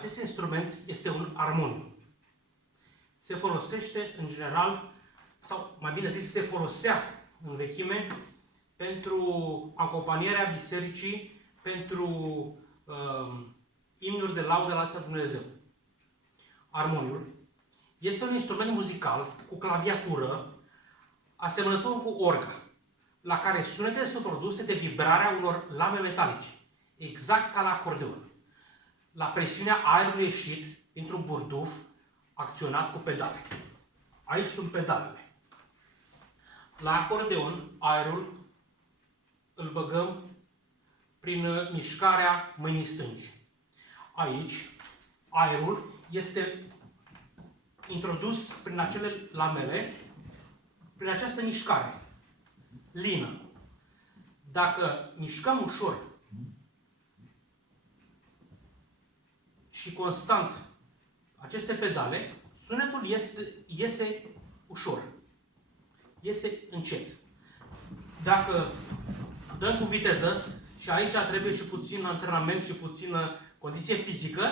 Acest instrument este un armoniu. Se folosește în general, sau mai bine zis, se folosea în vechime pentru acompanierea bisericii, pentru imnuri de laudă la Dumnezeu. Armoniul este un instrument muzical cu claviatură asemănător cu orga, la care sunetele sunt produse de vibrarea unor lame metalice, exact ca la acordeon, la presiunea aerului ieșit dintr-un burduf acționat cu pedale. Aici sunt pedalele. La acordeon, aerul îl băgăm prin mișcarea mâinii stângi. Aici, aerul este introdus prin acele lamele, prin această mișcare, lină. Dacă mișcăm ușor și constant aceste pedale, sunetul iese ușor. Iese încet. Dacă dăm cu viteză, și aici trebuie și puțin antrenament și puțină condiție fizică,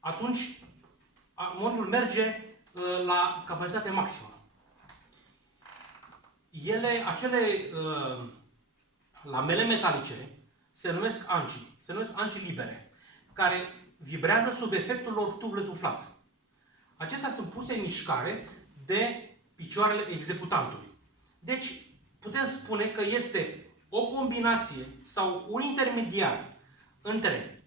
atunci armoniul merge la capacitate maximă. Acele lamele metalice se numesc ancii. Se numesc ancii libere, care vibrează sub efectul lor tubului suflat. Acestea sunt puse în mișcare de picioarele executantului. Deci, putem spune că este o combinație sau un intermediar între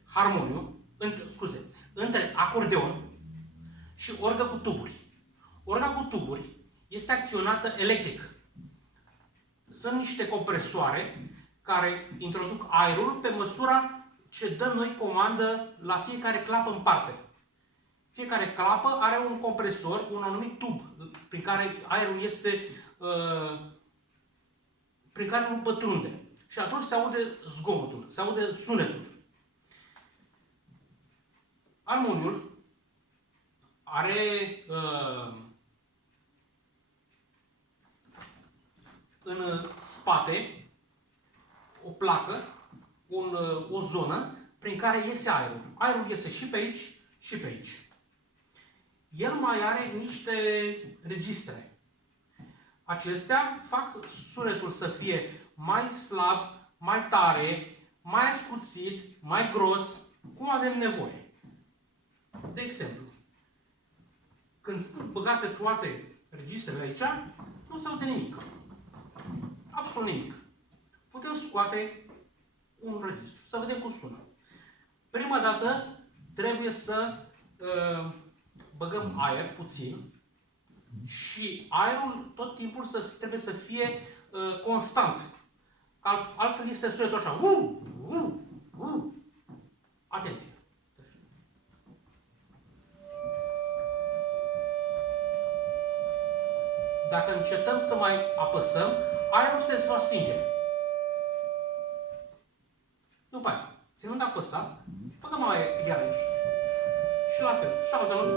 între acordeon și orgă cu tuburi. Orga cu tuburi este acționată electric. Sunt niște compresoare care introduc aerul pe măsura ce dăm noi comandă la fiecare clapă în parte. Fiecare clapă are un compresor, un anumit tub prin care aerul este, prin care nu pătrunde. Și atunci se aude zgomotul, se aude sunetul. Armoniul are în spate o placă, o zonă prin care iese aerul. Aerul iese și pe aici și pe aici. El mai are niște registre. Acestea fac sunetul să fie mai slab, mai tare, mai ascuțit, mai gros, cum avem nevoie. De exemplu, când sunt băgate toate registrele aici, nu se aude nimic. Absolut nimic. Putem scoate un registru, să vedem cum sună. Prima dată trebuie să băgăm aer puțin și aerul tot timpul trebuie să fie constant. Altfel este sunetul așa. Atenție! Dacă încetăm să mai apăsăm, aerul se va stinge. După aia, ținând apăsat, băgăm aer iar aici. Și la fel, și altă notă.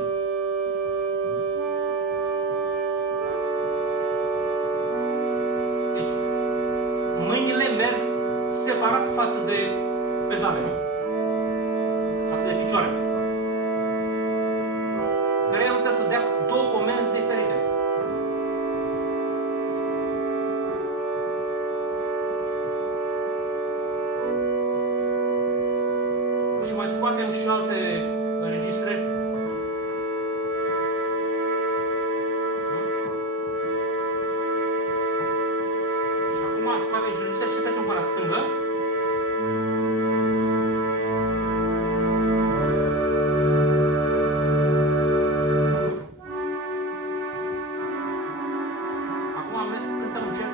Deci, mâinile merg separat față de pedale, față de picioare. Creierul trebuie să dea două comenzi diferite. Și mai scoatem și alte registre. Și acum scoatem și registre și pentru mâna stângă. Acum cântăm încet.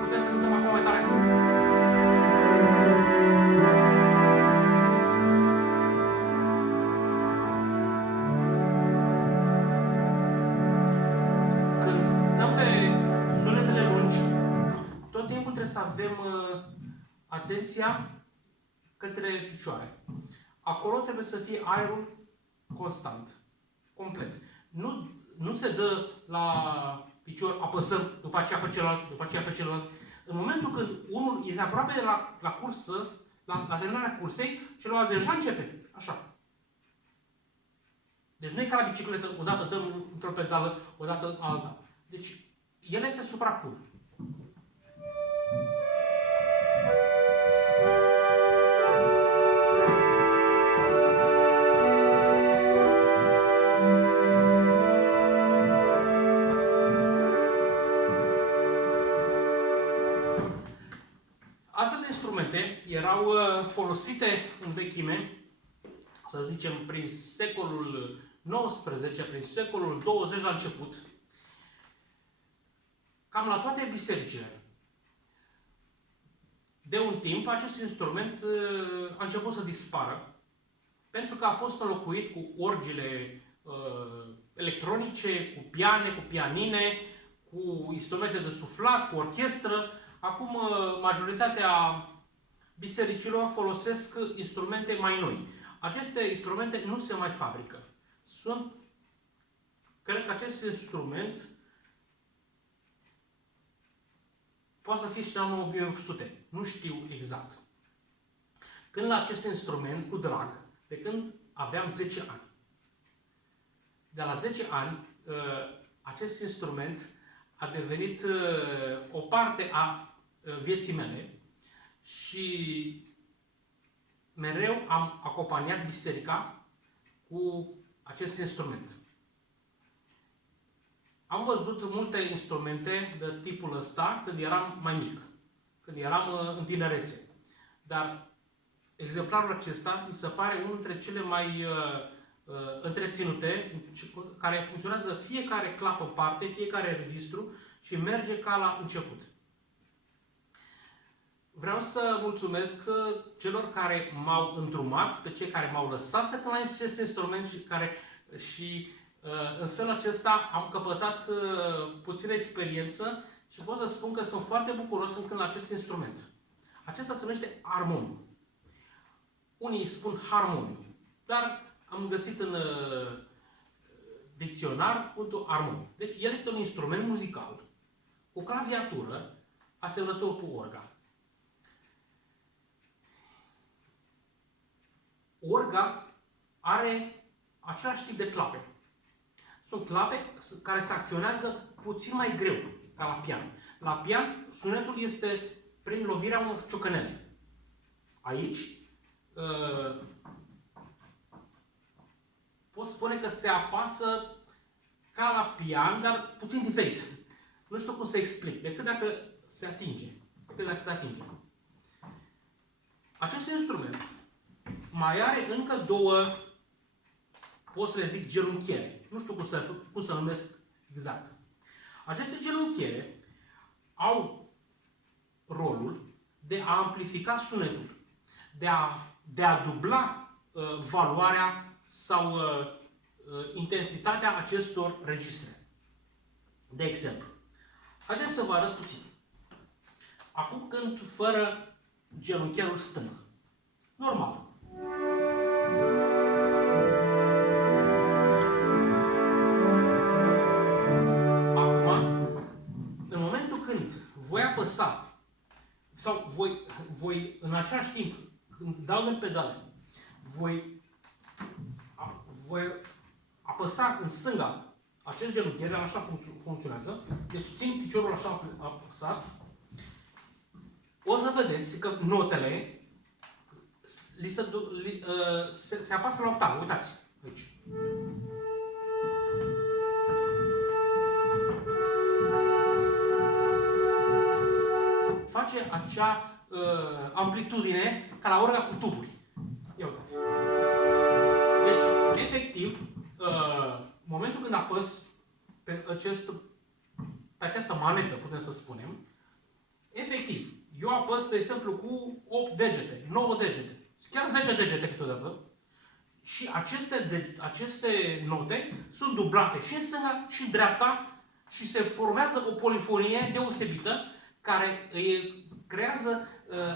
Putem să cântăm acum mai tare. Să avem atenția către picioare. Acolo trebuie să fie aerul constant, complet. Nu se dă la picior, apăsăm, după aceea pe celălalt, după aceea pe celălalt. În momentul când unul este aproape de la cursă, la terminarea cursei, celălalt deja începe. Așa. Deci nu e ca la bicicletă, odată dăm într-o pedală, odată alta. Deci ele se suprapun. Astfel de instrumente erau folosite în vechime, să zicem, prin secolul XIX, prin secolul 20 la început, cam la toate bisericile. De un timp, acest instrument a început să dispară, pentru că a fost înlocuit cu orgile electronice, cu piane, cu pianine, cu instrumente de suflat, cu orchestră. Acum, majoritatea bisericilor folosesc instrumente mai noi. Aceste instrumente nu se mai fabrică. Cred că acest instrument poate să fie și în anul 1800. Nu știu exact. Când la acest instrument, cu drag, de când aveam 10 ani. De la 10 ani, acest instrument a devenit o parte a vieții mele și mereu am acompaniat biserica cu acest instrument. Am văzut multe instrumente de tipul ăsta când eram mai mic, când eram în tinerețe. Dar exemplarul acesta mi se pare unul dintre cele mai întreținute, care funcționează fiecare clapă în parte, fiecare registru și merge ca la început. Vreau să mulțumesc celor care m-au îndrumat, pe cei care m-au lăsat să cânt la acest instrument și în felul acesta am căpătat puțină experiență și pot să spun că sunt foarte bucuros când cânt la acest instrument. Acesta se numește armoniu. Unii spun harmoniu, dar am găsit în dicționar cuvântul armoniu. Deci el este un instrument muzical cu claviatură asemănător cu orga. Orga are același tip de clape. Sunt clape care se acționează puțin mai greu ca la pian. La pian, sunetul este prin lovirea unor ciocănele. Aici, pot spune că se apasă ca la pian, dar puțin diferit. Nu știu cum să explic, decât dacă se atinge. Acest instrument mai are încă două, pot să le zic, genunchiere. Nu știu cum să numesc exact. Aceste genunchiere au rolul de a amplifica sunetul, de a dubla valoarea sau intensitatea acestor registre. De exemplu, haideți să vă arăt puțin. Acum cânt fără genunchierul stâng. Normal. Acum, în momentul când voi apăsa sau voi în același timp, când dau în pedale, voi apăsa în stânga acest genunchiere, așa funcționează. Deci țin piciorul așa apăsat. O să vedeți că notele se apasă la octavă. Uitați aici. Face acea amplitudine ca la orga cu tuburi. Ia uitați. Deci, efectiv, momentul când apăs pe această manetă, putem să spunem, efectiv, eu apăs, de exemplu, cu 8 degete, 9 degete, chiar 10 degete câteodată, și aceste note sunt dublate și în stânga și în dreapta și se formează o polifonie deosebită care creează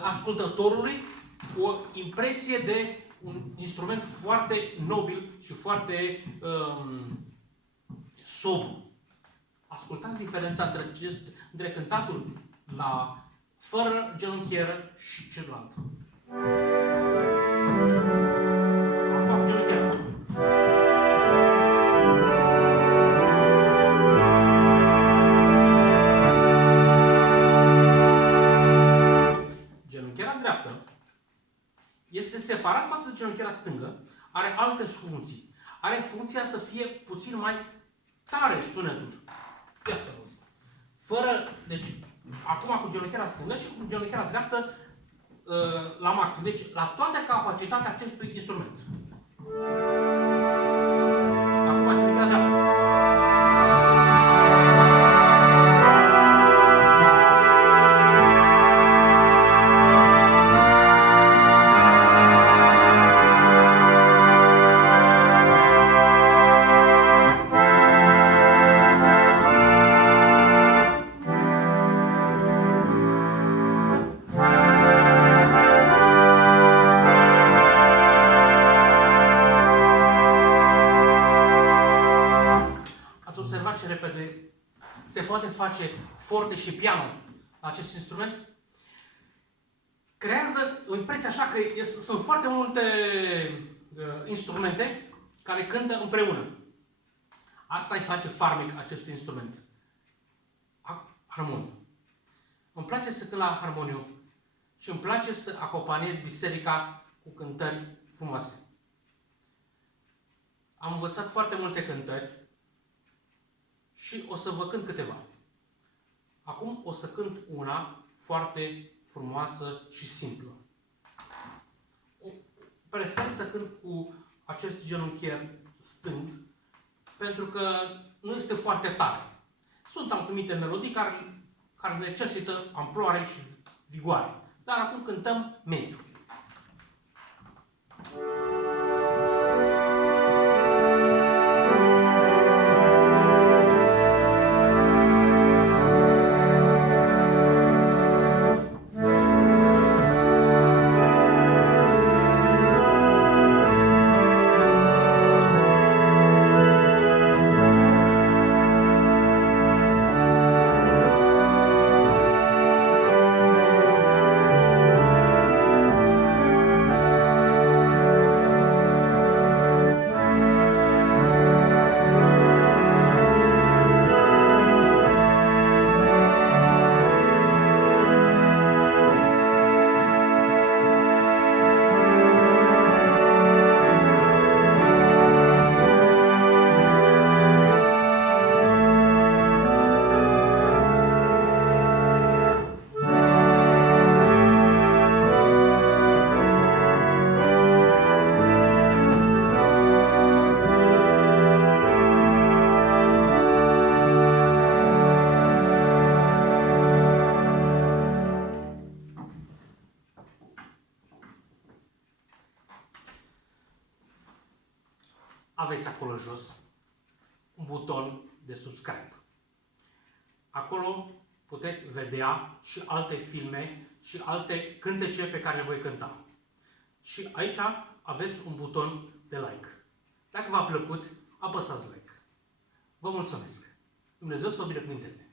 ascultătorului o impresie de un instrument foarte nobil și foarte sobru. Ascultați diferența între cântatul fără genunchieră și celălalt. Acum genunchieră. genunchiera stângă are alte funcții. Are funcția să fie puțin mai tare sunetul. Ia să văd. Fără, deci, acum cu genunchiera stângă și cu genunchiera dreaptă la maxim. Deci, la toată capacitatea acestui instrument. Acum genunchiera dreaptă. Observați ce repede se poate face forte și piano acest instrument. Creează o impresie așa că sunt foarte multe instrumente care cântă împreună. Asta îi face farmec acestui instrument. Harmoniu. Îmi place să cânt la harmoniu și îmi place să acompaniez biserica cu cântări frumoase. Am învățat foarte multe cântări și o să vă cânt câteva. Acum o să cânt una foarte frumoasă și simplă. Prefer să cânt cu acest genunchier stâng, pentru că nu este foarte tare. Sunt anumite melodii care necesită amploare și vigoare. Dar acum cântăm mediu. Aveți acolo jos un buton de subscribe. Acolo puteți vedea și alte filme și alte cântece pe care le voi cânta. Și aici aveți un buton de like. Dacă v-a plăcut, apăsați like. Vă mulțumesc! Dumnezeu să vă binecuvânteze!